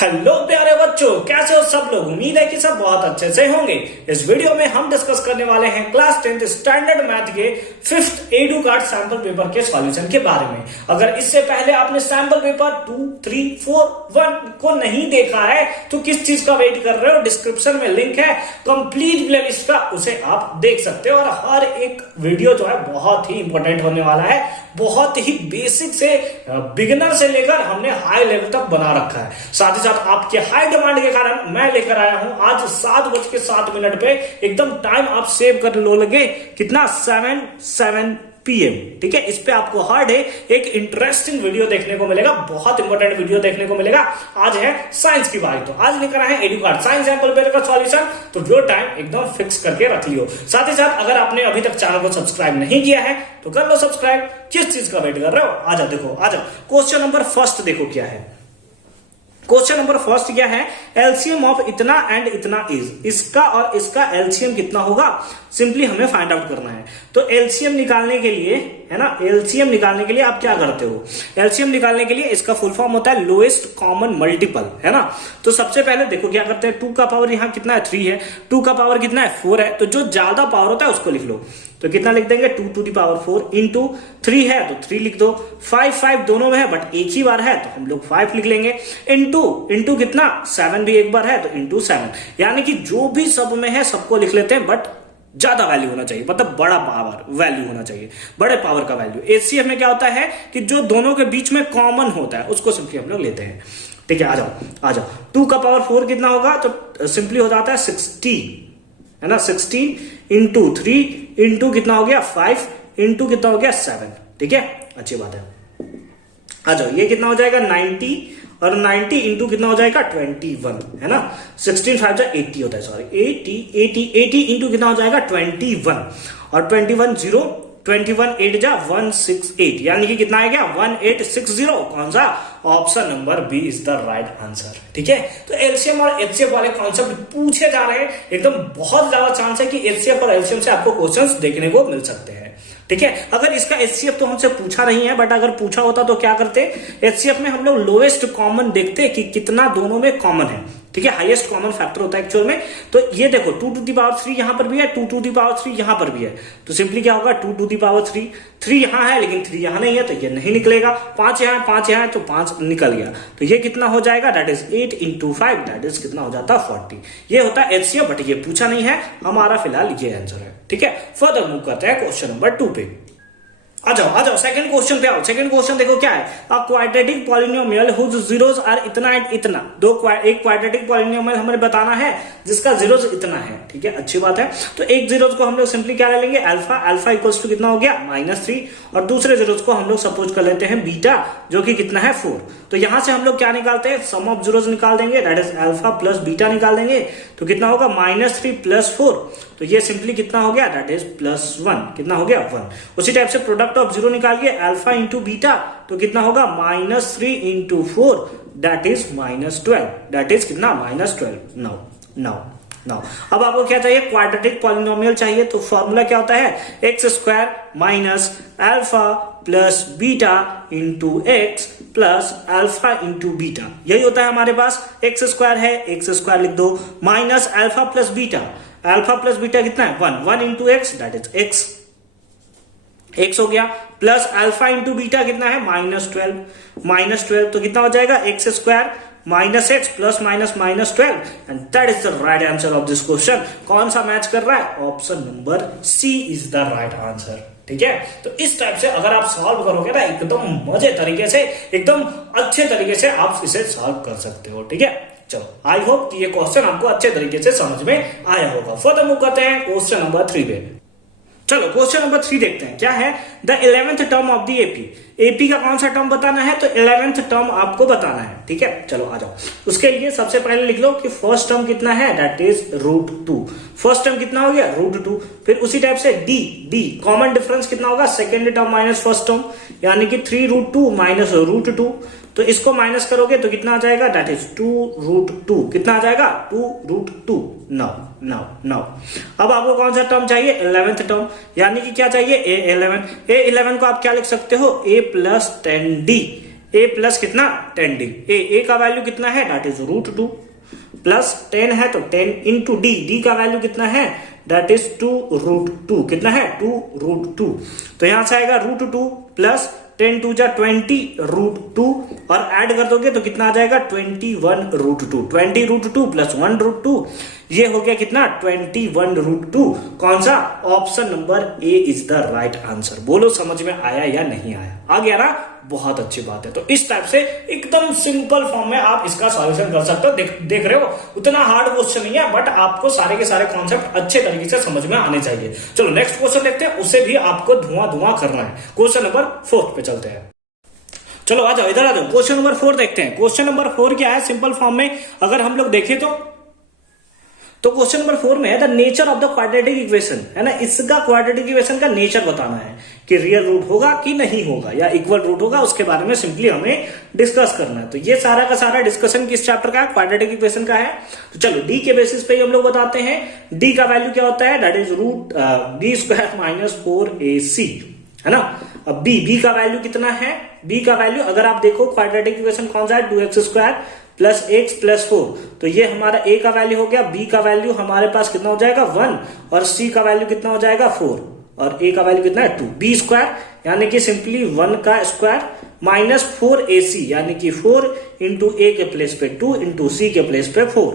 Hello प्यारे बच्चों, कैसे हो सब लोग। उम्मीद है कि सब बहुत अच्छे से होंगे। इस वीडियो में हम डिस्कस करने वाले हैं क्लास 10th स्टैंडर्ड मैथ के 5th edu card sample paper के सॉल्यूशन के बारे में। अगर इससे पहले आपने सैंपल पेपर 2, 3, 4, 1 को नहीं देखा है तो किस चीज का वेट कर रहे हो। डिस्क्रिप्शन में लिंक है कंप्लीट प्लेलिस्ट का, उसे आप देख सकते हो। और हर एक वीडियो जो है बहुत ही इंपॉर्टेंट होने वाला है। बहुत ही बेसिक से बिगिनर से लेकर हमने हाई लेवल तक बना रखा है। साथ ही साथ आपके हाई डिमांड के कारण मैं लेकर आया हूं आज 7:07 पे एकदम टाइम आप सेव कर लो लगे कितना 7 PM। ठीक है, इस पे आपको हर डे एक इंटरेस्टिंग वीडियो देखने को मिलेगा, बहुत इंपॉर्टेंट वीडियो देखने को मिलेगा। आज है साइंस की बात, तो आज लेकर आए हैं edu card science sample paper का सॉल्यूशन। तो जो टाइम एकदम फिक्स करके रख लियो। साथ ही साथ अगर आपने अभी तक चैनल को सब्सक्राइब नहीं किया है तो कर लो सब्सक्राइब। किस चीज का वेट कर रहे हो, आ जाओ देखो, आ जाओ। क्वेश्चन नंबर फर्स्ट देखो क्या है। क्वेश्चन नंबर फर्स्ट क्या है, एलसीएम ऑफ इतना एंड इतना इज। इसका और इसका एलसीएम कितना होगा, सिंपली हमें फाइंड आउट करना है। तो एलसीएम निकालने के लिए है ना, एलसीएम निकालने के लिए आप क्या करते हो, एलसीएम निकालने के लिए इसका फुल फॉर्म होता है लोएस्ट कॉमन मल्टीपल, है ना। तो सबसे पहले देखो क्या करते हैं, 2 का पावर यहाँ कितना है 3 है, 2 का पावर कितना है 4 है। तो जो ज्यादा पावर होता है उसको लिख लो। तो कितना लिख देंगे 2 to the power 4 इंटू 3 है तो 3 लिख दो। 5 दोनों में है बट एक ही बार है तो हम लोग 5 लिख लेंगे। इंटू कितना 7 भी एक बार है तो इंटू 7। यानी कि जो भी सब में है सबको लिख लेते हैं बट ज्यादा वैल्यू होना चाहिए, मतलब बड़ा पावर वैल्यू होना चाहिए, बड़े पावर का वैल्यू। एचसीएफ में क्या होता है कि जो दोनों के बीच में कॉमन होता है उसको सिंपली हम लोग लेते हैं। ठीक है, आ जाओ। 2 का पावर 4 कितना होगा, तो सिंपली हो जाता है 60, है ना। 16 इंटू 3 इंटू कितना हो गया 5 इंटू कितना हो गया 7। ठीक है, अच्छी बात है। आ जाओ, ये कितना हो जाएगा 90 और 90 इंटू कितना हो जाएगा 21, है ना। 16 5 जा 80 होता है, सॉरी 80 इंटू कितना हो जाएगा 21 और 21 8 जा 168, यानी कि कितना आएगा 1860। कौन सा, option number B is the right answer. ठीक है, तो एलसीएम और एचसीएफ वाले कॉन्सेप्ट पूछे जा रहे हैं, एकदम बहुत ज्यादा चांस है कि एचसीएफ और एलसीएम से आपको क्वेश्चंस देखने को मिल सकते हैं। ठीक है, अगर इसका एचसीएफ तो हमसे पूछा नहीं है, बट अगर पूछा होता तो क्या करते, एचसीएफ में हम लोग लोएस्ट कॉमन देखते कि कितना दोनों में कॉमन है। ठीक है, हाईएस्ट कॉमन फैक्टर होता है एक्चुअल में। तो ये देखो 2 to the power 3 यहां पर भी है, 2 to the power 3 यहां पर भी है। तो सिंपली क्या होगा 2 to the power 3 यहां है लेकिन 3 यहां नहीं है तो ये नहीं निकलेगा। 5 यहां है तो 5 निकल गया। तो ये कितना हो जाएगा, that is 8 into 5, that is कितना हो जाता है 40। ये होता है एचसीएफ, बट ये पूछा नहीं है, हमारा फिलहाल ये आंसर है। ठीक है, फर्दर मूव करते हैं क्वेश्चन नंबर 2 पे। आ जाओ सेकंड क्वेश्चन पे आओ। सेकंड क्वेश्चन देखो क्या है, a quadratic polynomial whose zeros are इतना एंड इतना। एक क्वाड्रेटिक पॉलिनोमियल हमें बताना है जिसका जीरोस इतना है। ठीक है, अच्छी बात है। तो एक जीरोस को हम लोग सिंपली क्या ले लेंगे, अल्फा इक्वल्स टू कितना हो गया -3, और दूसरे जीरोस को हम लोग सपोज कर लेते हैं बीटा, जो कि कितना है 4। तो यहां से हम लोग क्या निकालते हैं, सम ऑफ जीरोस निकाल देंगे, that is alpha plus beta निकाल देंगे। तो कितना होगा -3 प्लस 4, तो ये सिंपली कितना हो गया, दैट इज +1। कितना हो गया 1। उसी टाइप से प्रोडक्ट ऑफ जीरो निकालिए, अल्फा इंटू बीटा, तो कितना होगा -3 into 4, that is -12, that is कितना -12। नाउ अब आपको क्या चाहिए, क्वाड्रेटिक पॉलिनोमियल चाहिए। तो फॉर्मूला क्या होता है, x² minus alpha plus beta into x plus alpha into beta. यही होता है हमारे पास। x² है, x² लिख दो, माइनस अल्फा प्लस बीटा कितना है 1 into x, that is x हो गया, प्लस अल्फा इंटू बीटा कितना है -12 तो कितना हो जाएगा x² minus x plus -12, and that is the right answer of this question. कौन सा मैच कर रहा है, option number C is the right answer. ठीक है, तो इस टाइप से अगर आप सॉल्व करोगे ना एकदम मजे तरीके से, एकदम अच्छे तरीके से आप इसे सॉल्व कर सकते हो। ठीक है, चलो आई होप कि ये क्वेश्चन आपको अच्छे तरीके से समझ में आया होगा। फर्दर मूव करते हैं क्वेश्चन नंबर 3 पे। चलो क्वेश्चन नंबर 3 देखते हैं क्या है, the 11th term of the AP का कौन सा टर्म बताना है, तो 11th टर्म आपको बताना है। ठीक है, चलो आ जाओ। उसके लिए सबसे पहले लिख लो कि फर्स्ट टर्म कितना है, दैट इज √2। फर्स्ट टर्म कितना हो गया √2। फिर उसी टाइप से डी कॉमन डिफरेंस कितना होगा, second term minus first term, यानी कि 3√2 माइनस √2। तो इसको माइनस करोगे तो कितना आ जाएगा, दैट इज 2√2। कितना आ जाएगा 2√2। नाउ अब आपको कौन सा टर्म चाहिए, 11th टर्म, यानी कि क्या चाहिए A11 को आप क्या लिख सकते हो, a + 10d ए प्लस कितना 10d, ए का वैल्यू कितना है दैट इज √2 प्लस 10 है तो 10 इंटू डी का वैल्यू कितना है दैट इज 2√2, कितना है 2√2, तो यहां से आएगा √2 प्लस 10 2 जा 20√2 और ऐड कर दोगे तो कितना आ जाएगा 21√2, 20√2 प्लस 1√2, ये हो गया कितना 21√2। कौन सा? Option number A is the right answer. बोलो समझ में आया या नहीं आया? आ गया ना? बहुत अच्छी बात है। तो इस टाइप से एकदम सिंपल फॉर्म में आप इसका सॉल्यूशन कर सकते हो। देख रहे हो, उतना हार्ड क्वेश्चन नहीं है, बट आपको सारे के सारे कॉन्सेप्ट अच्छे तरीके से समझ में आने चाहिए। चलो नेक्स्ट क्वेश्चन देखते हैं, उसे भी आपको धुआं करना है। क्वेश्चन नंबर 4 पे चलते हैं। चलो आ जाओ, इधर आ जाओ, क्वेश्चन नंबर 4 देखते हैं। क्वेश्चन नंबर 4 क्या है? सिंपल फॉर्म में अगर हम लोग देखें तो क्वेश्चन नंबर 4 में है the nature of the quadratic equation, है ना। इसका क्वाड्रेटिक इक्वेशन का नेचर बताना है कि रियल रूट होगा कि नहीं होगा या इक्वल रूट होगा, उसके बारे में सिंपली हमें डिस्कस करना है। तो ये सारा का सारा डिस्कशन किस चैप्टर का है? क्वाड्रेटिक इक्वेशन का है। तो चलो डी के बेसिस पे ही हम लोग बताते हैं। डी का वैल्यू क्या होता है? दैट इज √b² - 4ac, है ना। अब बी का वैल्यू कितना है? बी का वैल्यू अगर आप देखो क्वाड्रेटिक इक्वेशन कौन सा है? 2x² प्लस x प्लस 4, तो ये हमारा a का वैल्यू हो गया। b का वैल्यू हमारे पास कितना हो जाएगा 1 और c का वैल्यू कितना हो जाएगा 4 और a का वैल्यू कितना है 2। b² यानी कि सिंपली 1 का स्क्वायर माइनस 4ac यानी कि 4 इंटू a के प्लेस पे 2 इंटू c के प्लेस पे 4,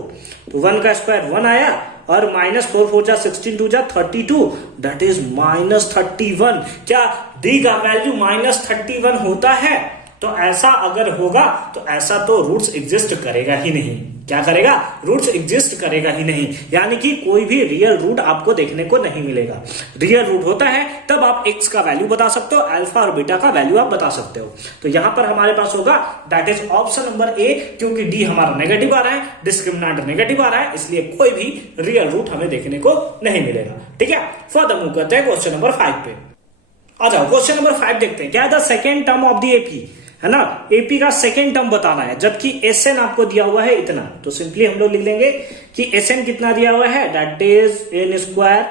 तो 1 का स्क्वायर 1 आया और माइनस 4 4 जा 16 2 जा 32, दैट इज -31। क्या d का वैल्यू -31 होता है? तो ऐसा अगर होगा तो ऐसा तो रूट्स एग्जिस्ट करेगा ही नहीं। क्या करेगा? रूट्स एग्जिस्ट करेगा ही नहीं, यानी कि कोई भी रियल रूट आपको देखने को नहीं मिलेगा। रियल रूट होता है तब आप x का वैल्यू बता सकते हो, अल्फा और बीटा का वैल्यू आप बता सकते हो। तो यहां पर हमारे पास होगा दैट इज ऑप्शन नंबर ए, क्योंकि डी हमारा नेगेटिव आ रहा है, डिस्क्रिमिनेंट नेगेटिव आ रहा है, इसलिए कोई भी रियल रूट हमें देखने को नहीं मिलेगा। ठीक है, फर्दर मूव करते हैं क्वेश्चन नंबर 5 पे। आ जाओ, क्वेश्चन नंबर 5 देखते हैं। क्या है? The second term of the AP, है ना। एपी का सेकेंड टर्म बताना है, जबकि एसएन आपको दिया हुआ है इतना, तो सिंपली हम लोग लिख लेंगे कि एसएन कितना दिया हुआ है that is n²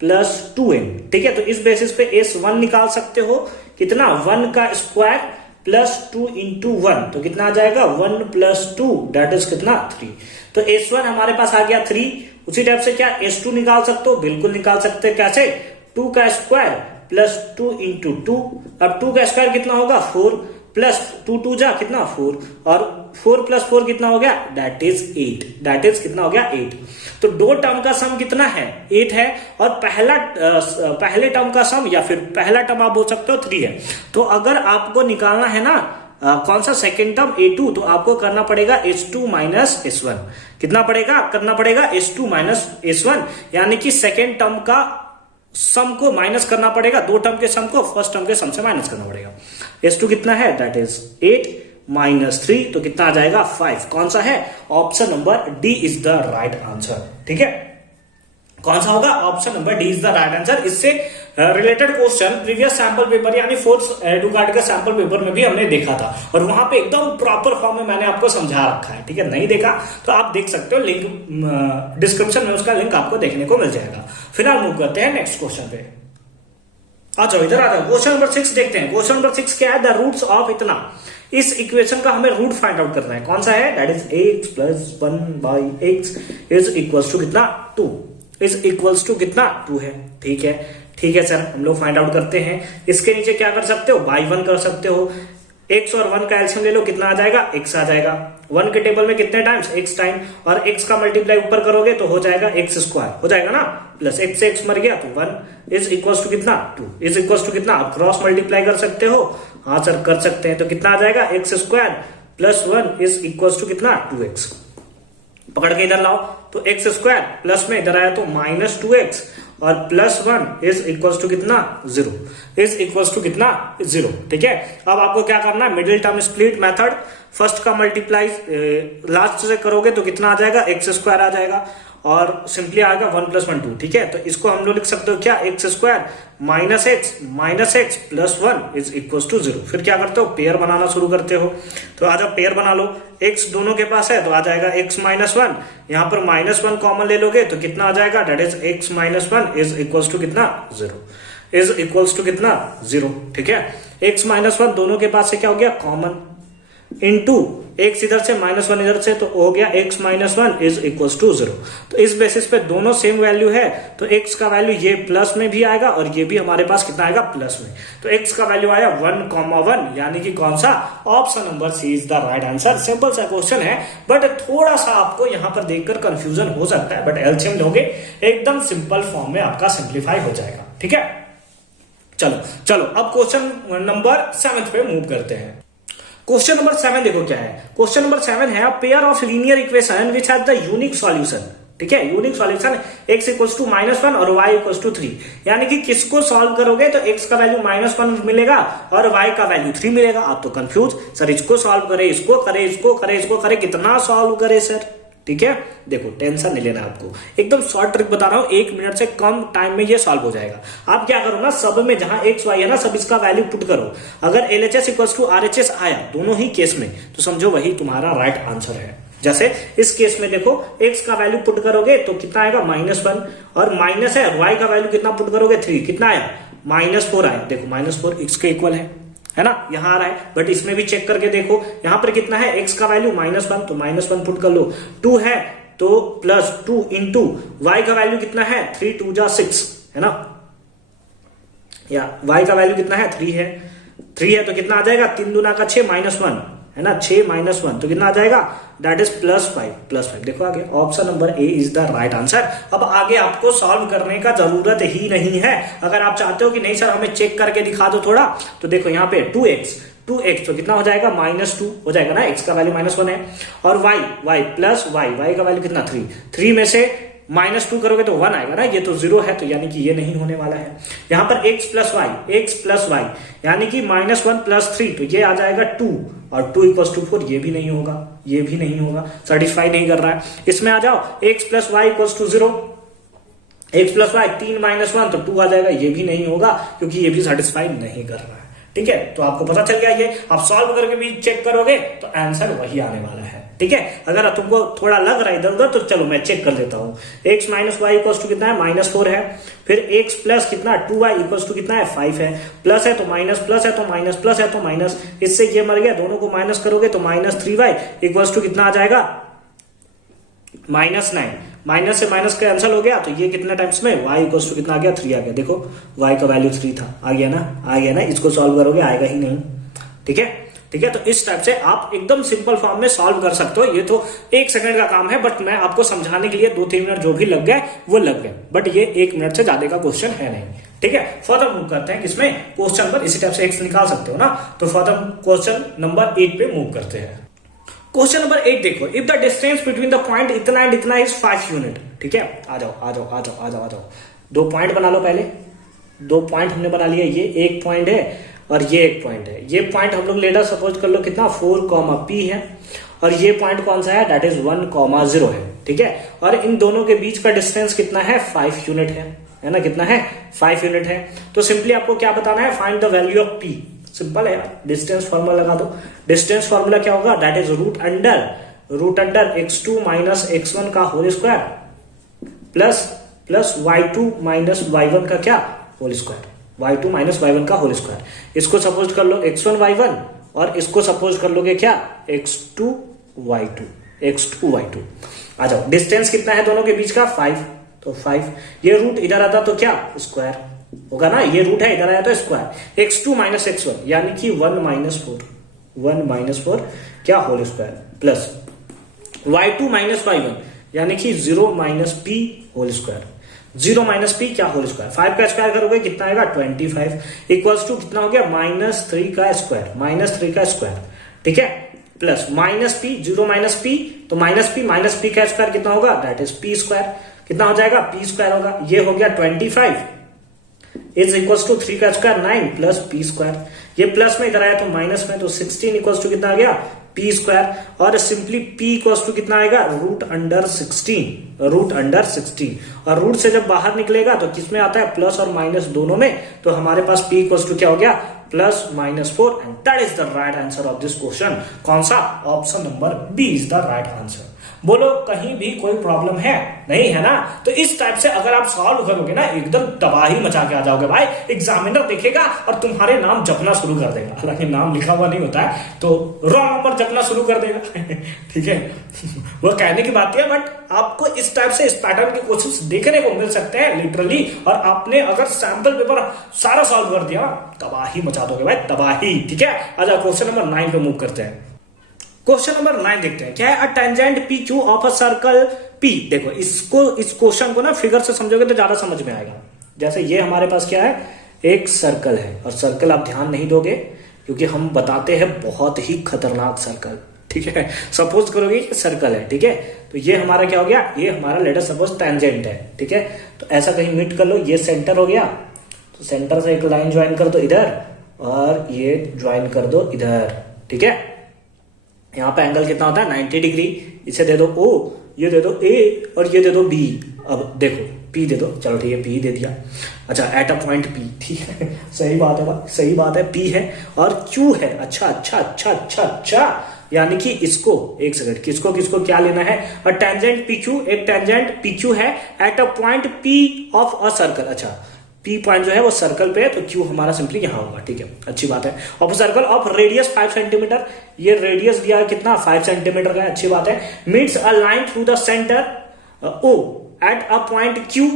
plus 2n। ठीक है, तो इस बेसिस पे s1 निकाल सकते हो, कितना 1 का स्क्वायर प्लस 2 इंटू 1, तो कितना आ जाएगा 1 प्लस 2 दैट इज कितना 3। तो s1 हमारे पास आ गया 3। उसी टाइप से क्या s2 निकाल सकते हो? बिल्कुल निकाल सकते हैं। कैसे? 2 का स्क्वायर प्लस 2 इंटू 2, अब 2 का स्क्वायर कितना होगा 4 प्लस 2 2 जा कितना 4 और 4 प्लस 4 कितना हो गया दैट इज 8, दैट इज कितना हो गया 8। तो दो टर्म का सम कितना है 8 है और पहले टर्म का सम या फिर पहला टर्म आप बोल सकते हो 3 है। तो अगर आपको निकालना है ना कौन सा सेकेंड टर्म a2, तो आपको करना पड़ेगा s2 माइनस s1। कितना पड़ेगा? करना पड़ेगा s2 माइनस s1, यानी कि सेकेंड टर्म का सम को माइनस करना पड़ेगा, दो टर्म के सम को फर्स्ट टर्म के सम से माइनस करना पड़ेगा। s2 कितना है दैट इज 8 माइनस 3, तो कितना आ जाएगा 5। कौन सा है? Option number D is the right answer. ठीक है, कौन सा होगा? Option number D is the right answer. इससे related question previous sample paper यानी 4th एडुकार्ड का सैंपल पेपर में भी हमने देखा था और वहां पे एकदम प्रॉपर फॉर्म में मैंने आपको समझा रखा है। ठीक है, नहीं देखा तो आप देख सकते हो, लिंक डिस्क्रिप्शन में उसका लिंक आपको देखने को मिल जाएगा। फिलहाल मूव करते हैं नेक्स्ट क्वेश्चन पे। आ जाओ, इधर आ जाओ, क्वेश्चन नंबर 6 देखते हैं। क्वेश्चन नंबर 6 क्या है? द रूट्स ऑफ इतना, इस इक्वेशन का हमें रूट फाइंड आउट करना है। कौन सा है? That is x plus 1/x is equals to कितना 2, इज इक्वल्स टू कितना 2 है। ठीक है, ठीक है सर, हम लोग फाइंड आउट करते हैं। इसके नीचे क्या कर सकते हो? बाई 1 कर सकते हो। x और 1 का एलसीएम ले लो, कितना आ जाएगा? x आ जाएगा। 1 के टेबल में कितने टाइम्स? x टाइम, और x का मल्टीप्लाई ऊपर करोगे तो हो जाएगा x² हो जाएगा ना, प्लस x से x मर गया तो 1 इज इक्वल्स टू कितना 2 इज इक्वल्स टू कितना, आप क्रॉस मल्टीप्लाई कर सकते हो। हाँ सर कर सकते हैं, तो कितना आ जाएगा x² plus 1 is equals to कितना 2x। पकड़ के इधर लाओ, तो x² प्लस में इधर आया तो माइनस 2x और प्लस 1 इज इक्वल्स टू कितना 0 इज इक्वल्स टू कितना 0। ठीक है, अब आपको क्या करना है? Middle term split method, first का मल्टीप्लाई लास्ट से करोगे तो कितना आ जाएगा? x² आ जाएगा और सिंपली आएगा 1 प्लस 1 2। ठीक है, तो इसको हम लोग लिख सकते हो क्या? x² minus x plus 1 is equals to 0। फिर क्या करते हो? पेयर बनाना शुरू करते हो। तो आ जाओ पेयर बना लो, x दोनों के पास है तो आ जाएगा x माइनस 1, यहाँ पर -1 कॉमन ले लोगे तो कितना आ जाएगा? That is x minus 1 is equals to कितना 0 इज इक्वल्स टू कितना 0। ठीक है, x माइनस 1 दोनों के पास से क्या हो गया? कॉमन, इंटू x इधर से -1 इधर से, तो हो गया x -1 इज इक्वल टू 0। तो इस बेसिस पे दोनों सेम वैल्यू है, तो x का वैल्यू ये प्लस में भी आएगा और ये भी हमारे पास कितना आएगा प्लस में। तो x का वैल्यू आया 1,1, यानी कि कौन सा, option number C is the right answer. Simple सा क्वेश्चन है, बट थोड़ा सा आपको यहाँ पर देखकर कंफ्यूजन हो सकता है, बट एलसीएम लोगे एकदम सिंपल फॉर्म में आपका सिंप्लीफाई हो जाएगा। ठीक है, चलो अब क्वेश्चन नंबर 7 पे मूव करते हैं। क्वेश्चन नंबर 7 देखो क्या है। क्वेश्चन नंबर 7 है pair of linear equation which has the unique solution. ठीक है, unique solution x equal to -1 और y इक्वल टू 3, यानी कि किसको सॉल्व करोगे तो x का वैल्यू -1 मिलेगा और y का वैल्यू 3 मिलेगा। आप तो कंफ्यूज, सर इसको सॉल्व करे, इसको करे, इसको करे, इसको करे, कितना सॉल्व करे सर। ठीक है, देखो टेंशन नहीं लेना आपको, एकदम शॉर्ट ट्रिक बता रहा हूं, 1 मिनट से कम टाइम में ये सॉल्व हो जाएगा। आप क्या करो ना, सब में जहां x y है ना, सब इसका वैल्यू पुट करो। अगर LHS इक्वल टू RHS आया दोनों ही केस में, तो समझो वही तुम्हारा राइट आंसर है। जैसे इस केस में देखो, x का वैल्यू पुट करोगे तो कितना आएगा -1, और माइनस है y का वैल्यू कितना पुट करोगे 3, कितना आया -4 आया। देखो -4 x के इक्वल है ना, यहां आ रहा है, बट इसमें भी चेक करके देखो, यहां पर कितना है x का वैल्यू -1, तो -1 पुट कर लो। 2 है तो +2 इंटू y का वैल्यू कितना है 3 2 जा 6 है ना, या y का वैल्यू कितना है 3 है तो कितना आ जाएगा 3 दूना का 6 -1 है ना, 6 -1 तो कितना आ जाएगा, दैट इज +5। देखो आगे option number A is the right answer. अब आगे आपको सॉल्व करने का जरूरत ही नहीं है। अगर आप चाहते हो कि नहीं सर हमें चेक करके दिखा दो थोड़ा, तो देखो यहाँ पे 2x तो कितना हो जाएगा -2 हो जाएगा ना, x का वैल्यू -1 है, और y प्लस y का वैल्यू कितना 3 में से -2 करोगे तो 1 आएगा ना, ये तो 0 है, तो यानी कि ये नहीं होने वाला है। यहां पर x प्लस y यानी कि -1 + 3, तो ये आ जाएगा 2, और 2 = 4, ये भी नहीं होगा, सेटिस्फाई नहीं कर रहा है। इसमें आ जाओ x + y = 0, x + y 3 - 1 तो 2 आ जाएगा, ये भी नहीं होगा क्योंकि ये भी सेटिस्फाई नहीं कर रहा है। ठीक है, तो आपको पता चल गया, ये आप सॉल्व करके भी चेक करोगे तो आंसर वही आने वाला है। ठीक है, अगर तुमको थोड़ा लग रहा है इधर उधर, तो चलो मैं चेक कर देता हूं। x - y = कितना है -4 है, फिर x प्लस कितना 2y = कितना है 5 है, प्लस है तो माइनस, प्लस है तो माइनस, प्लस है तो माइनस, इससे ये मर गया, दोनों को माइनस करोगे तो -3y = कितना आ जाएगा -9। माइनस से माइनस कैंसिल हो गया, तो ये कितने टाइम्स में y = कितना आ गया 3 आ गया। देखो y का वैल्यू 3 था, आ गया ना, इसको सॉल्व करोगे आएगा ही नहीं। ठीक है, तो इस टाइप से आप एकदम सिंपल फॉर्म में सॉल्व कर सकते हो। ये तो 1 सेकंड का काम है, बट मैं आपको समझाने के लिए 2-3 मिनट जो भी लग गए वो लग गए, बट ये 1 मिनट से ज्यादा का क्वेश्चन है नहीं। ठीक है, फर्दर मूव करते हैं, किसमें क्वेश्चन पर इसी टाइप से x निकाल सकते हो ना, तो फर्दर क्वेश्चन नंबर 8 पे मूव करते हैं। क्वेश्चन नंबर 8 देखो, if the distance between the point इतना एंड इतना इज 5 यूनिट। ठीक है, आ जाओ 2 पॉइंट बना लो। पहले 2 पॉइंट हमने बना लिया, ये एक पॉइंट है और ये एक पॉइंट है। ये पॉइंट हम लोग लेटर सपोज कर लो कितना 4, P है, और ये पॉइंट कौन सा है, दैट इज 1, 0 है। ठीक है, और इन दोनों के बीच का डिस्टेंस कितना है 5 यूनिट है ना, कितना है 5 यूनिट है। तो सिंपली आपको क्या बताना है, find the value of P। Simple है यार, डिस्टेंस फॉर्मूला लगा दो। डिस्टेंस फॉर्मूला क्या होगा, that is root under x2 - x1 का whole square plus y2 - y1 का क्या होल स्क्वायर, y2 - y1 का होल स्क्वायर। इसको सपोज कर लो x1 y1, और इसको सपोज कर लोगे क्या x2 y2। आ जाओ, डिस्टेंस कितना है दोनों के बीच का 5, तो 5, ये रूट इधर आता तो क्या स्क्वायर होगा ना, ये रूट है इधर आया तो स्क्वायर, x2 - x1 यानी कि 1 - 4 क्या whole square, plus y2 - y1 यानी कि 0 - p होल स्क्वायर, 0 - p क्या होल स्क्वायर, 5 का स्क्वायर करोगे कितना आएगा 25 इक्वल्स टू कितना हो गया -3 का स्क्वायर। ठीक है, प्लस -p 0 - p तो -p का स्क्वायर कितना होगा, दैट इज p स्क्वायर, कितना हो जाएगा p स्क्वायर होगा, ये हो गया 25 इज इक्वल्स टू 3 का स्क्वायर 9 प्लस p स्क्वायर, ये प्लस में इधर आया तो माइनस में, तो 16 इक्वल्स टू कितना आ गया p स्क्वायर, और सिंपली p इक्वल्स टू कितना आएगा रूट अंडर 16, और रूट से जब बाहर निकलेगा तो किसमें आता है प्लस और माइनस दोनों में, तो हमारे पास p इक्वल्स टू क्या हो गया +-4, and that is the right answer of this question. कौन सा, option number B is the right answer. बोलो कहीं भी कोई प्रॉब्लम है? नहीं है ना। तो इस टाइप से अगर आप सॉल्व करोगे ना एकदम तबाही मचा के आ जाओगे भाई। एग्जामिनर देखेगा और तुम्हारे नाम जपना शुरू कर देगा, हालांकि नाम लिखा हुआ नहीं होता है तो रॉन्ग नंबर जपना शुरू कर देगा ठीक है वो कहने की बात है, बट आपको इस टाइप से इस पैटर्न के क्वेश्चन देखने को मिल सकते हैं लिटरली। और आपने अगर सैंपल पेपर सारा सॉल्व कर दिया तबाही मचा दोगे भाई, तबाही। ठीक है, अच्छा क्वेश्चन नंबर 9 पे मूव करते हैं। क्वेश्चन नंबर 9 देखते हैं क्या है। A tangent P Q of a circle P. देखो इसको, इस क्वेश्चन को ना फिगर से समझोगे तो ज्यादा समझ में आएगा। जैसे ये हमारे पास क्या है, एक सर्कल है, और सर्कल आप ध्यान नहीं दोगे क्योंकि हम बताते हैं बहुत ही खतरनाक सर्कल। ठीक है, सपोज करोगे ये सर्कल है, ठीक है, तो ये हमारा क्या हो गया, ये हमारा लेट अस सपोज टेंजेंट है। ठीक है, तो ऐसा कहीं मीट कर लो, ये सेंटर हो गया, तो सेंटर से एक लाइन ज्वाइन कर दो इधर और ये ज्वाइन कर दो इधर। ठीक है, यहाँ पे एंगल कितना होता है 90 डिग्री। इसे दे दो O, ये दे दो A और ये दे दो B। अब देखो P दे दो, चलो ठीक है P दे दिया। अच्छा एट अ पॉइंट P, ठीक है सही बात है भाई, सही बात है, P है और Q है। अच्छा अच्छा अच्छा अच्छा अच्छा, यानी कि इसको एक सेकंड, किसको किसको क्या लेना है, अ टेंजेंट PQ, एक टेंजेंट PQ है eight a point P of a circle. अच्छा P पॉइंट जो है वो सर्कल पे है तो Q हमारा सिंपली यहां होगा। ठीक है, अच्छी बात है। Of circle of radius 5 centimetre, ये रेडियस दिया है कितना 5 सेंटीमीटर का है, अच्छी बात है। Meets a line through the centre O at a point Q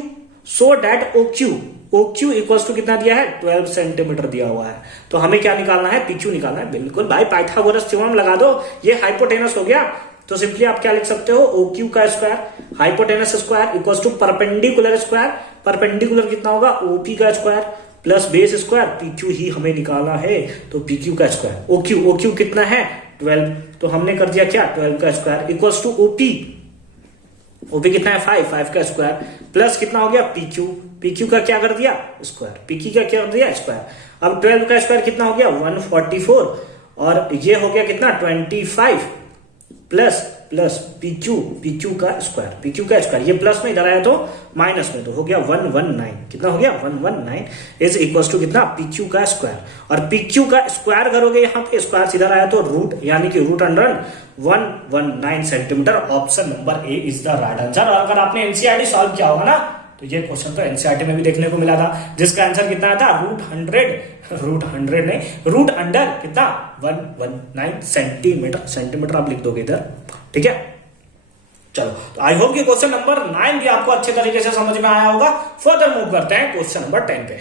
so that OQ equals to कितना दिया है 12 सेंटीमीटर दिया हुआ है। तो हमें क्या निकालना है, PQ निकालना है। बिल्कुल भाई, पाइथागोरस थ्योरम लगा दो, ये हाइपोटेनस हो गया। तो सिंपली आप क्या लिख सकते हो, OQ का square hypotenuse square equals to perpendicular square, perpendicular कितना होगा OP का स्क्वायर प्लस बेस स्क्वायर, PQ ही हमें निकालना है तो PQ का स्क्वायर। OQ कितना है 12, तो हमने कर दिया क्या 12 का स्क्वायर इक्वल्स टू OP कितना है 5 का स्क्वायर प्लस कितना हो गया PQ का क्या कर दिया स्क्वायर, PQ का क्या कर दिया स्क्वायर। अब 12 का स्क्वायर कितना हो गया 144 और ये हो गया कितना 25 प्लस PQ का स्क्वायर, ये प्लस में इधर आया तो माइनस में, तो हो गया 119। कितना हो गया 119 इज इक्वल टू कितना PQ का स्क्वायर। और PQ का स्क्वायर करोगे यहाँ पे स्क्वायर इधर आया तो रूट, यानी कि root under 119 centimetre. Option number A is the right answer. और अगर आपने एनसीईआरटी सॉल्व किया होगा ना तो ये क्वेश्चन तो एनसीईआरटी में भी देखने को मिला था, जिसका आंसर कितना था रूट अंडर कितना 119 सेंटीमीटर आप लिख दोगे इधर। ठीक है, चलो तो आई होप कि क्वेश्चन नंबर 9 भी आपको अच्छे तरीके से समझ में आया होगा। फर्दर मूव करते हैं क्वेश्चन नंबर 10 पे।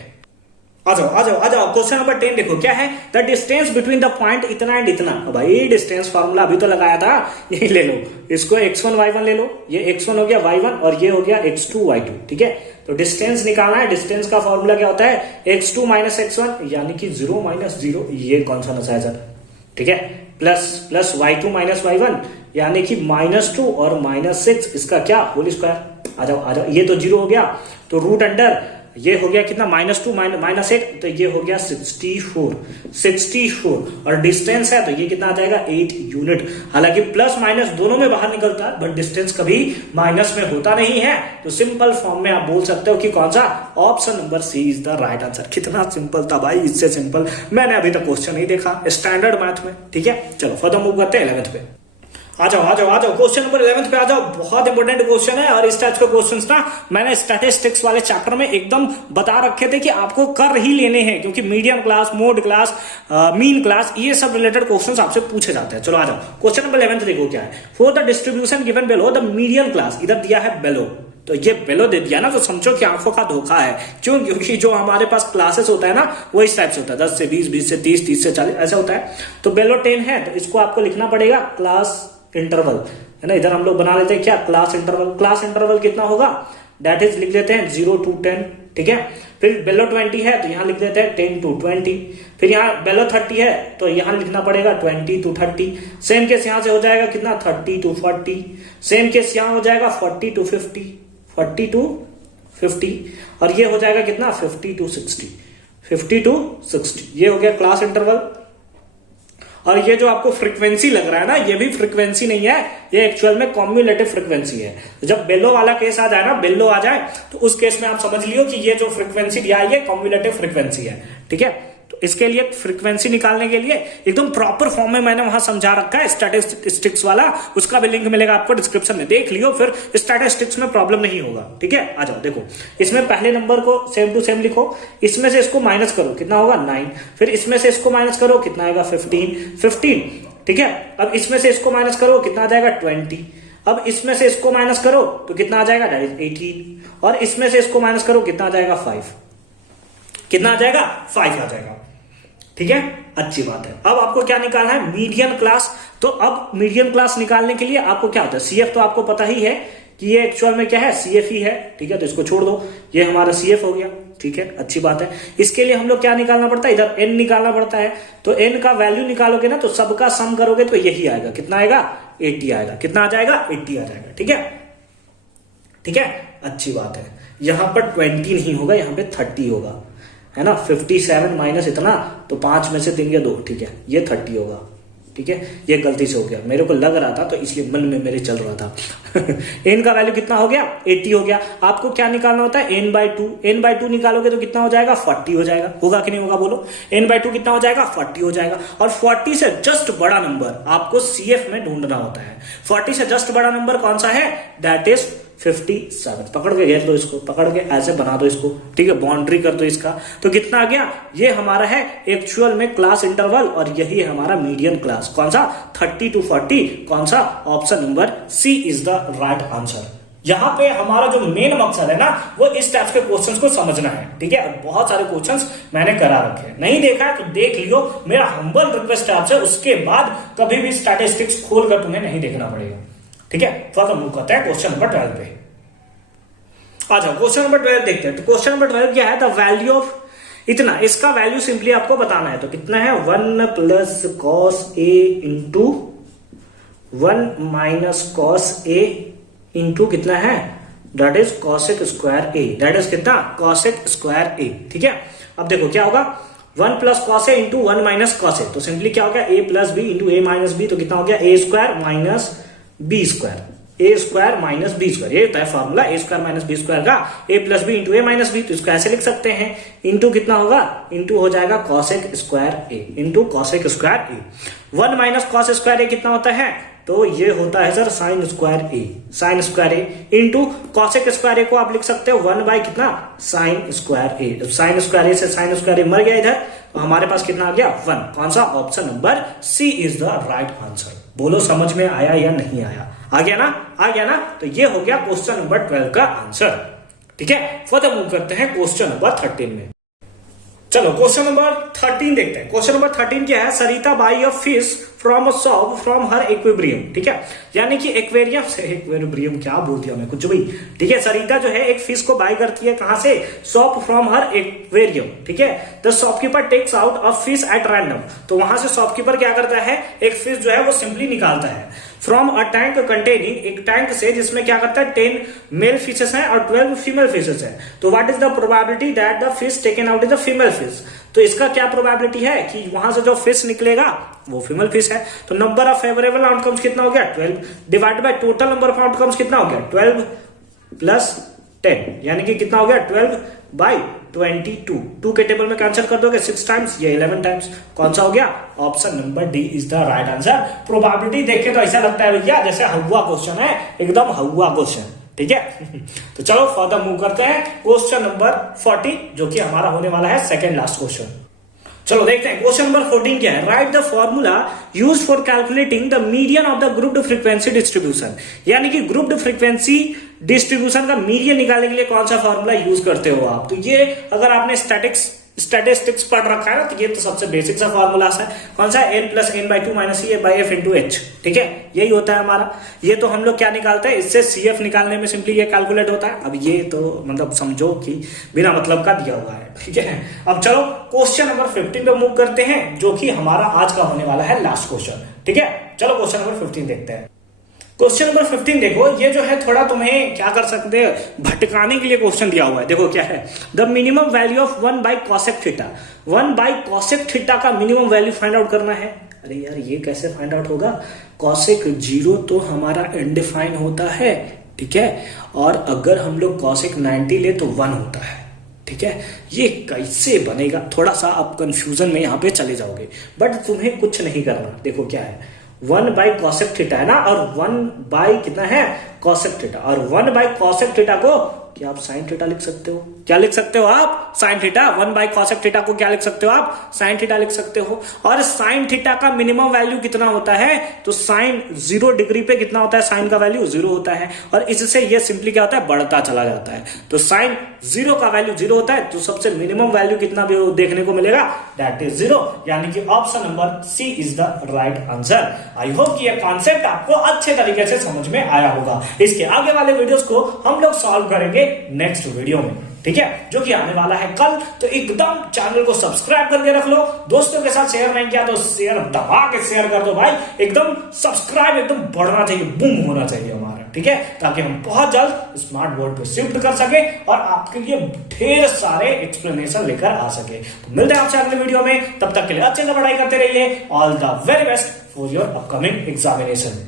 आ जाओ क्वेश्चन नंबर 10 देखो क्या है। The distance between the point इतना एंड इतना। भाई डिस्टेंस फार्मूला अभी तो लगाया था, यही ले लो, इसको x1 y1 ले लो, ये x1 हो गया y1 और ये हो गया x2 y2। ठीक है, तो डिस्टेंस निकालना है। डिस्टेंस का फॉर्मूला क्या होता है x2 माइनस x1 यानी कि 0 माइनस 0, ये कौन सा नशा है सर। ठीक है, प्लस y2 माइनस y1 यानी कि -2 और -6, इसका क्या होल स्क्वायर। आ जाओ, ये तो 0 हो गया तो रूट अंडर ये हो गया कितना -2 -8, तो ये हो गया 64 और डिस्टेंस है तो ये कितना आ जाएगा 8 यूनिट। हालांकि प्लस माइनस दोनों में बाहर निकलता है बट डिस्टेंस कभी माइनस में होता नहीं है, तो सिंपल फॉर्म में आप बोल सकते हो कि कौन सा, option number C is the right answer. कितना सिंपल था भाई, इससे सिंपल मैंने अभी तक क्वेश्चन नहीं देखा स्टैंडर्ड मैथ में। ठीक है, चलो फर्दर मूव करते हैं 11th पे। आ जाओ क्वेश्चन नंबर 11 पे आ जाओ। बहुत इंपॉर्टेंट क्वेश्चन है और इस टाइप के क्वेश्चंस ना मैंने स्टैटिस्टिक्स वाले चैप्टर में एकदम बता रखे थे कि आपको कर ही लेने हैं, क्योंकि median class, mode class, mean class, ये सब रिलेटेड क्वेश्चंस आपसे पूछे जाते हैं। चलो आ जाओ क्वेश्चन नंबर 11 देखो क्या है। For the distribution given below the median class, इधर दिया है बेलो, तो ये बेलो दे दिया ना तो समझो कि आंखों का धोखा है। क्यों, क्योंकि जो हमारे पास क्लासेस होता है ना वो इस टाइप से होता है, 10 से 20, 20 से 30, 30 से 40 ऐसा होता है। तो बेलो 10 है तो इसको आपको लिखना पड़ेगा क्लास इंटरवल, है ना। इधर हम लोग बना लेते हैं क्या क्लास इंटरवल कितना होगा, दैट इज लिख लेते हैं 0 to 10। ठीक है, फिर बेलो 20 है तो यहां लिख देते हैं 10 to 20। फिर यहाँ बेलो 30 है तो यहां लिखना पड़ेगा 20 to 30। सेम केस यहां से हो जाएगा कितना 30 to 40। सेम केस यहां हो जाएगा 40 to 50 और ये हो जाएगा कितना 50 to 60। ये हो गया क्लास इंटरवल। और ये जो आपको फ्रीक्वेंसी लग रहा है ना, ये भी फ्रीक्वेंसी नहीं है, ये एक्चुअल में कॉम्युलेटिव फ्रीक्वेंसी है। जब बेलो वाला केस आ जाए ना, बेलो आ जाए तो उस केस में आप समझ लियो कि ये जो फ्रीक्वेंसी दिया है ये कॉम्युलेटिव फ्रीक्वेंसी है। ठीक है, तो इसके लिए फ्रीक्वेंसी निकालने के लिए एकदम प्रॉपर फॉर्म में मैंने वहां समझा रखा है स्टैटिस्टिक्स वाला, उसका भी लिंक मिलेगा आपको डिस्क्रिप्शन में, देख लियो, फिर स्टैटिस्टिक्स में प्रॉब्लम नहीं होगा। ठीक है, आ जाओ देखो, इसमें पहले नंबर को सेम टू सेम लिखो, इसमें से इसको माइनस करो, कितना होगा 9, फिर इसमें से इसको माइनस करो, कितना आएगा 15। ठीक है, अब इसमें से इसको माइनस करो, कितना आ जाएगा 20, अब इसमें से इसको माइनस करो तो कितना आ जाएगा 18, और इसमें से इसको माइनस करो, कितना आ जाएगा 5, कितना आ जाएगा 5 आ जाएगा। ठीक है, अच्छी बात है। अब आपको क्या निकालना है, मीडियन क्लास। तो अब मीडियन क्लास निकालने के लिए आपको क्या होता है, सीएफ तो आपको पता ही है कि ये एक्चुअल में क्या है, सीएफ ही है। ठीक है, तो इसको छोड़ दो, ये हमारा सीएफ हो गया। ठीक है, अच्छी बात है। इसके लिए हम लोग क्या निकालना पड़ता है, इधर एन निकालना पड़ता है। तो एन का वैल्यू निकालोगे ना, तो सबका सम करोगे तो यही आएगा, कितना आएगा 80 आएगा, कितना आ जाएगा 80 आ जाएगा। ठीक है, ठीक है, अच्छी बात है। यहां पर 20 नहीं होगा, यहां पे 30 होगा, है ना। 57 माइनस इतना, तो 5 में से देंगे 2। ठीक है, ये 30 होगा। ठीक है, ये गलती से हो गया, मेरे को लग रहा था तो इसलिए मन में मेरे चल रहा था। n का वैल्यू कितना हो गया 80 हो गया। आपको क्या निकालना होता है n/2 निकालोगे तो कितना हो जाएगा 40 हो जाएगा। होगा कि नहीं होगा बोलो, n/2 कितना हो जाएगा 40 हो जाएगा। और 40 से जस्ट बड़ा नंबर आपको सीएफ में ढूंढना होता है। 40 से जस्ट बड़ा नंबर कौन सा है, दैट इज 57। पकड़ के घेर लो इसको, पकड़ के ऐसे बना दो इसको। ठीक है, बाउंड्री कर दो इसका, तो कितना आ गया, ये हमारा है एक्चुअल में क्लास इंटरवल, और यही है हमारा मीडियन क्लास। कौन सा 30 to 40, कौन सा, option number C is the right answer. यहां पे हमारा जो मेन मकसद है ना, वो इस टाइप के क्वेश्चंस को समझना है। ठीक है, बहुत सारे क्वेश्चंस मैंने करा रखे हैं, नहीं देखा है तो देख लियो, मेरा हम्बल रिक्वेस्ट है आपसे। उसके बाद कभी भी स्टैटिस्टिक्स खोलकर तुम्हें नहीं देखना पड़ेगा। ठीक है, थोड़ा मूव करते हैं क्वेश्चन नंबर 12 पे। आ जाओ, क्वेश्चन नंबर 12 देखते हैं। तो क्वेश्चन नंबर 12 क्या है, द वैल्यू ऑफ इतना, इसका वैल्यू सिंपली आपको बताना है। तो कितना है 1 plus cos A into 1 minus cos A into कितना है, that is cosec square A, that is कितना कॉसेक स्क्वायर ए। ठीक है, अब देखो क्या होगा, 1 plus cos A into 1 minus cos A, तो सिंपली क्या हो गया a plus B into A minus B, तो कितना हो गया a square minus B square, A square minus B square. ये होता है formula a square minus B square का, a plus B into A minus B. तो इसको ऐसे लिख सकते हैं, इंटू कितना होगा, इंटू हो जाएगा कॉसेक स्क्वायर ए, इंटू कॉसेक स्क्वायर ए। 1 माइनस कॉस स्क्वायर ए कितना होता है, तो ये होता है सर साइन स्क्वायर ए, साइन स्क्वायर ए इंटू कॉसेक स्क्वायर ए को आप लिख सकते हो 1 बाई कितना साइन स्क्वायर ए। साइन स्क्वायर ए से साइन स्क्वायर ए मर गया इधर, तो हमारे पास कितना आ गया 1। कौन सा, option number C is the right answer. बोलो समझ में आया या नहीं आया, आ गया ना, आ गया ना। तो ये हो गया क्वेश्चन नंबर 12 का आंसर। ठीक है, फर्दर मूव करते हैं क्वेश्चन नंबर 13 में। चलो क्वेश्चन नंबर 13 देखते हैं। क्वेश्चन नंबर 13 क्या है, Sarita buy a fish from a shop from her aquarium. ठीक है, यानी कि एक्वेरियम से, एक्वेरियम क्या बोल दिया मैं कुछ भी। ठीक है, सरिता जो है एक फिश को बाई करती है, कहां से, शॉप फ्रॉम हर एक्वेरियम। ठीक है, the shopkeeper takes out a fish at random, तो वहां से शॉपकीपर क्या करता है, एक फिश जो है वो सिंपली निकालता है फ्रॉम अ टैंक कंटेनिंग, एक टैंक से जिसमें क्या करता है 10 मेल फिशेस हैं और 12 फीमेल फिशेस हैं। तो what is the probability that the fish taken out is a female fish, तो इसका क्या प्रोबेबिलिटी है कि वहां से जो फिश निकलेगा वो फीमेल फिश है। तो नंबर ऑफ फेवरेबल आउटकम्स कितना हो गया 12 divide by total number of outcomes कितना हो गया 12 प्लस 10, यानी कि कितना हो गया 12 बाई 22। 2 के टेबल में कैंसिल कर दोगे 6 टाइम्स, ये 11 टाइम्स। कौन सा हो गया, option number D is the right answer. Probability देख के तो ऐसा लगता है भैया जैसे हवा क्वेश्चन है, एकदम हवा क्वेश्चन। ठीक है, तो चलो फर्दर मूव करते हैं क्वेश्चन नंबर 40, जो कि हमारा होने वाला है सेकंड लास्ट क्वेश्चन। चलो देखते हैं क्वेश्चन नंबर 14 क्या है, right the formula used for calculating the median of the grouped frequency distribution, यानी कि ग्रुप्ड फ्रीक्वेंसी डिस्ट्रीब्यूशन का मीडियन निकालने के लिए कौन सा फॉर्मूला यूज करते हो आप। तो ये अगर आपने स्टैटिस्टिक्स पढ़ रखा है ना, तो ये तो सबसे बेसिक सा फॉर्मूला है। कौन सा, n plus n by 2 minus e by f into h। ठीक है, यही होता है हमारा। ये तो हम लोग क्या निकालते हैं, इससे CF निकालने में सिंपली ये कैलकुलेट होता है। अब ये तो मतलब समझो कि बिना मतलब का दिया हुआ है। ठीक है, अब चलो क्वेश्चन नंबर 15 पे मूव करते हैं, जो कि हमारा आज का होने वाला है लास्ट क्वेश्चन। ठीक है, चलो क्वेश्चन नंबर 15 देखते हैं। क्वेश्चन नंबर 15 देखो, ये जो है थोड़ा तुम्हें क्या कर सकते हैं, भटकाने के लिए क्वेश्चन दिया हुआ है। देखो क्या है, the minimum value of 1 by cosec theta, 1 by cosec theta का मिनिमम वैल्यू फाइंड आउट करना है। अरे यार ये कैसे फाइंड आउट होगा, कॉसेक 0 तो हमारा अनडिफाइन होता है। ठीक है, और अगर हम लोग कॉसेक 90 ले तो 1 होता है। ठीक है, ये कैसे बनेगा थोड़ा सा आप कंफ्यूजन में यहाँ पे चले जाओगे, बट तुम्हें कुछ नहीं करना। देखो क्या है, 1/cosec थीटा है ना, और 1 कितना है cosec थीटा, और 1/cosec थीटा को क्या आप साइन थीटा लिख सकते हो? क्या लिख सकते हो आप? Sine theta. 1/cosec थीटा को क्या लिख सकते हो आप? साइन थीटा लिख सकते हो। और साइन थीटा का मिनिमम वैल्यू कितना होता है? तो साइन 0 डिग्री पे कितना होता है? साइन का वैल्यू 0 होता है, और इससे ये सिंपली क्या होता है? बढ़ता चला जाता है। तो साइन 0 का वैल्यू 0 होता है, तो सबसे मिनिमम वैल्यू कितना भी देखने को मिलेगा? दैट इज 0, यानी कि option number C is the right answer. I hope कि ये कॉन्सेप्ट आपको अच्छे तरीके से समझ में आया होगा। इसके आगे वाले वीडियोस को हम लोग सॉल्व करेंगे नेक्स्ट वीडियो में, ठीक है, जो कि आने वाला है कल। तो एकदम चैनल को सब्सक्राइब करके रख लो, दोस्तों के साथ शेयर नहीं किया तो शेयर दबा के शेयर कर दो भाई। एकदम सब्सक्राइब एकदम बढ़ना चाहिए, बूम होना चाहिए हमारा, ठीक है, ताकि हम बहुत जल्द स्मार्ट बोर्ड पे शिफ्ट कर सके और आपके लिए ढेर सारे एक्सप्लेनेशन लेकर आ सके। तो मिलते हैं आपसे अगले वीडियो में, तब तक के लिए अच्छे से पढ़ाई करते रहिए। All the very best for your upcoming examination.